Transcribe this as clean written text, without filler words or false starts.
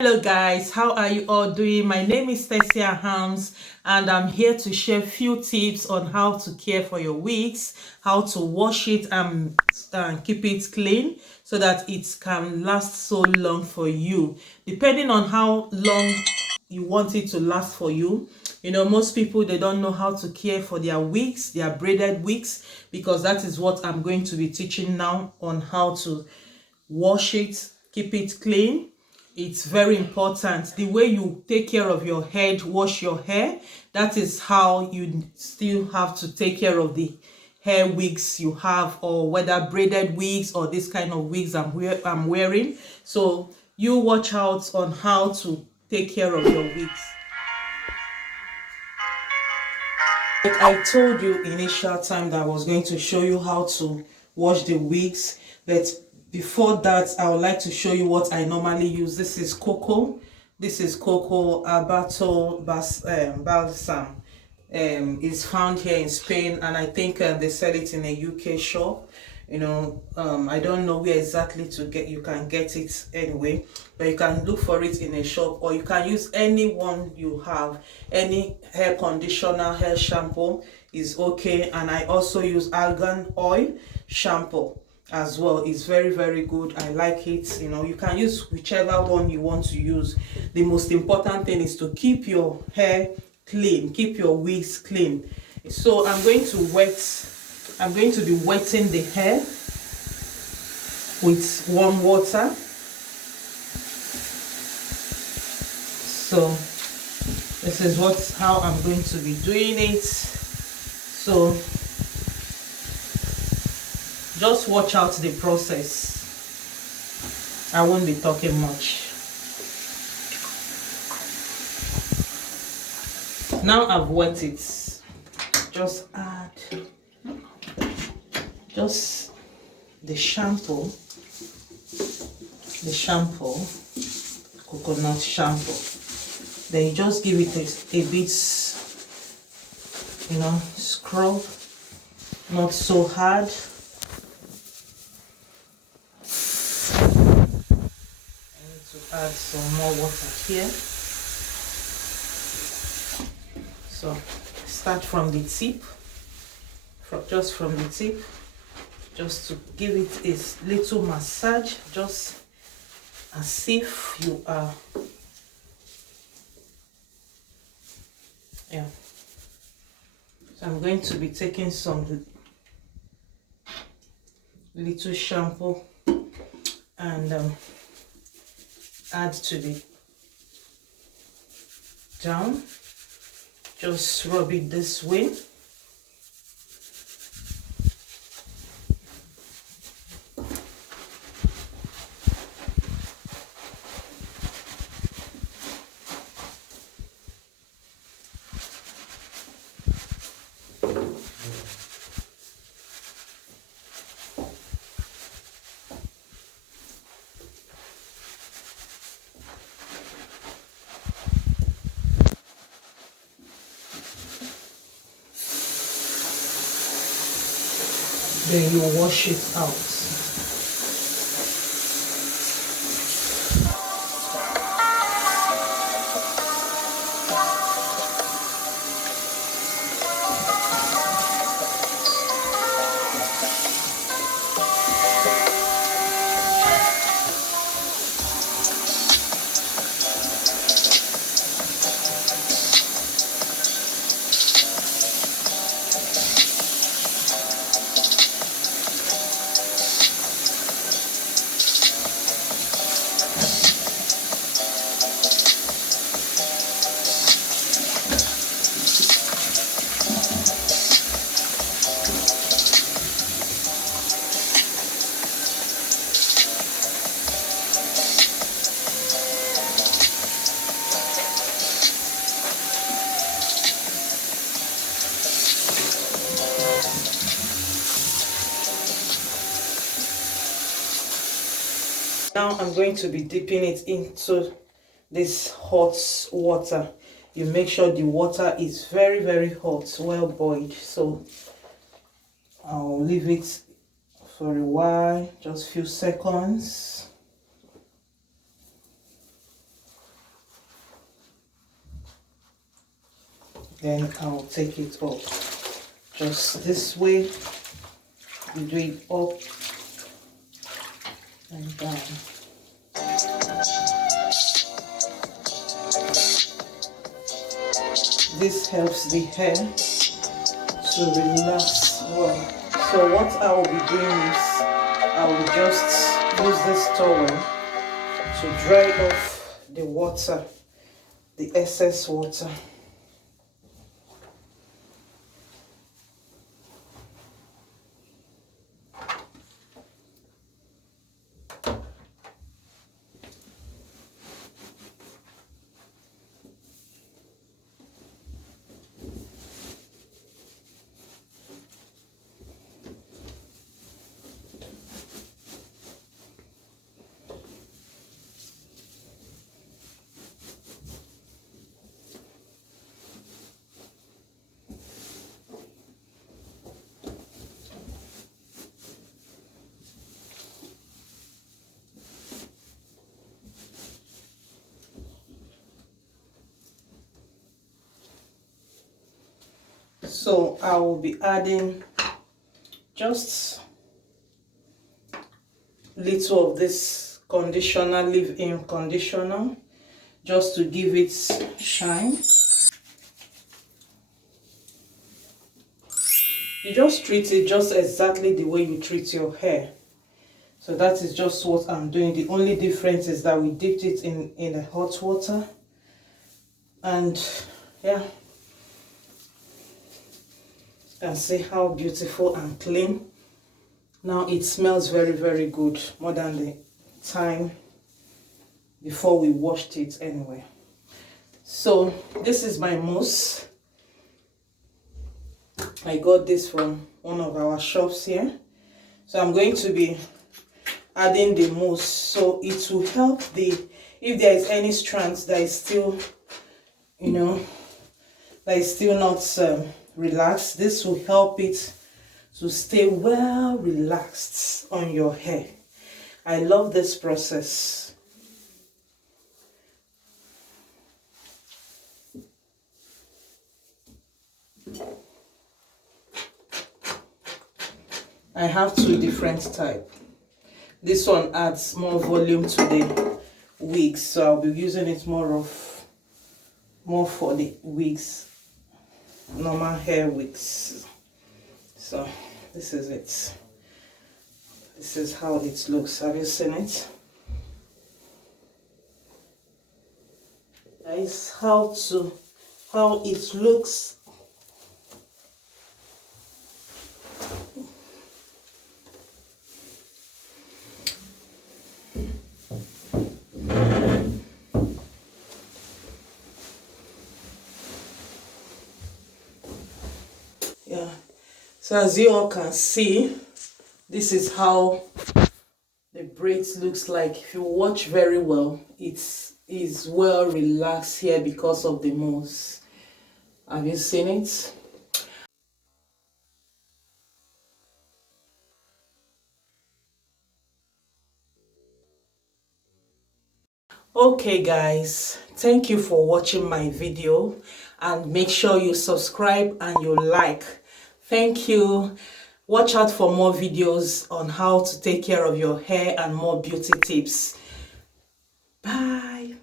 Hello guys, how are you all doing? My name is Tessy Ahams and I'm here to share few tips on how to care for your wigs, how to wash it and keep it clean so that it can last so long for you. Depending on how long you want it to last for you. You know, most people, they don't know how to care for their wigs, their braided wigs, because that is what I'm going to be teaching now on how to wash it, keep it clean. It's very important. The way you take care of your head, wash your hair, that is how you still have to take care of the hair wigs you have, or whether braided wigs or this kind of wigs I'm wearing. So you watch out on how to take care of your wigs. Like I told you initial time that I was going to show you how to wash the wigs, but before that I would like to show you what I normally use. This is coco. This is coco Alberto balsam. It's found here in Spain, and I think they sell it in a UK shop. You know, I don't know where exactly to get, you can get it anyway, but you can look for it in a shop, or you can use any one you have. Any hair conditioner, hair shampoo is okay. And I also use argan oil shampoo as well. It's very good. I like it. You know, you can use whichever one you want to use. The most important thing is to keep your hair clean, keep your wigs clean. So I'm going to be wetting the hair with warm water. So this is how I'm going to be doing it. So just watch out the process. I won't be talking much. Now I've wet it. Just add the shampoo, coconut shampoo. Then you just give it a bit, you know, scrub, not so hard. I need to add some more water here. So start from the tip, just from the tip, just to give it a little massage, just as if you are, yeah. So I'm going to be taking some little shampoo and add to the down. Just rub it this way. Then you wash it out. Now I'm going to be dipping it into this hot water. You make sure the water is very hot, well boiled. So I'll leave it for a while, just few seconds. then I'll take it up. Just this way, we do it up and down. This helps the hair to relax well. So what I will be doing is I will just use this towel to dry off the water, the excess water. So I will be adding just little of this conditioner, leave-in conditioner, just to give it shine. You just treat it just exactly the way you treat your hair. So that is just what I'm doing. The only difference is that we dipped it in the hot water. And yeah, you can see how beautiful and clean. Now it smells very, very good, more than the time before we washed it anyway. So this is my mousse. I got this from one of our shops here. So I'm going to be adding the mousse, so it will help if there is any strands that is still, you know, that is still not relaxed. This will help it to stay well relaxed on your hair. I love this process. I have two different types. This one adds more volume to the wigs, so I'll be using it more for the wigs, normal hair wigs. So this is it. This is how it looks. Have you seen it? That is how it looks. Yeah, so as you all can see, this is how the braids looks like. If you watch very well, it is well relaxed here because of the mousse. Have you seen it? Okay guys, thank you for watching my video, and make sure you subscribe and you like. Thank you. Watch out for more videos on how to take care of your hair and more beauty tips. Bye.